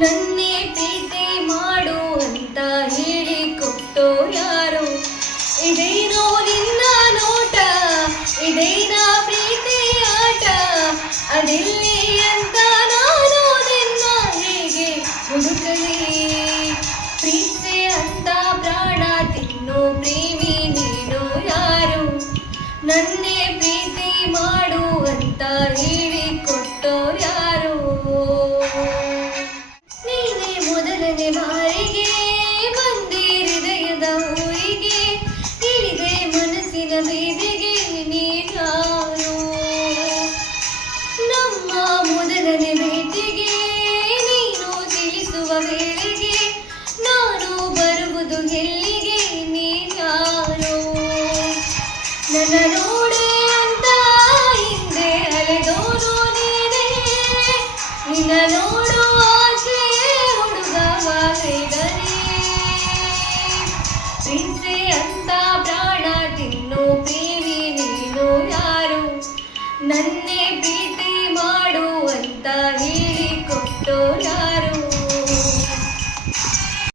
ನನ್ನೇ ಪ್ರೀತಿ ಮಾಡು ಅಂತ ಹೇಳಿಕೊಟ್ಟೋ ಯಾರು? ಇದೇನೋ ನಿನ್ನ ನೋಟ, ಇದೇನಾ ಪ್ರೀತಿ ಆಟ, ಅದೆಲ್ಲಿ ಅಂತ ನಾನು ನಿನ್ನ ಹೇಗೆ ಹುಡುಕಲಿ? ಪ್ರೀತಿ ಅಂತ ಪ್ರಾಣ ತಿನ್ನೋ ಪ್ರೇಮಿ ನೀನು ಯಾರು? ನನ್ನೇ ಪ್ರೀತಿ ಮಾಡು ಅಂತ ಹೇಳಿಕೊಟ್ಟೋ ಯಾರು? ನೀನೇ ಮೊದಲನೇ ಬಾರಿಗೆ ಬಂದೆ ಹೃದಯದ ಊರಿಗೆ, ಇಳಿದೆ ಮನಸ್ಸಿನ ಬೀದಿಗೆ ನೀನಾರು. ನಮ್ಮ ಮೊದಲನೇ ಭೇಟಿಗೆ ನೀನು ತಿಳಿಸುವ ವೇಳೆಗೆ ನಾನು ಬರುವುದು ಎಲ್ಲಿಗೆ? ನೀನಾರು ನನ್ನ ನೋಡೆ ಅಂತ ಹಿಂದೆ ಅಲೆದೋನು ನೀನೇ, ನಿನ್ನ ನೋಡು ಆಸೆ ಹುಡುಗವಾಗೈದನೇ. ಪ್ರೀತಿ ಅಂತ ಪ್ರಾಣ ತಿನ್ನೋ ಪ್ರೇಮಿ ನೀನು ಯಾರು? ನನ್ನೇ ಪ್ರೀತಿ ಮಾಡು ಅಂತ ಹೇಳಿಕೊಟ್ಟೋ ಯಾರು?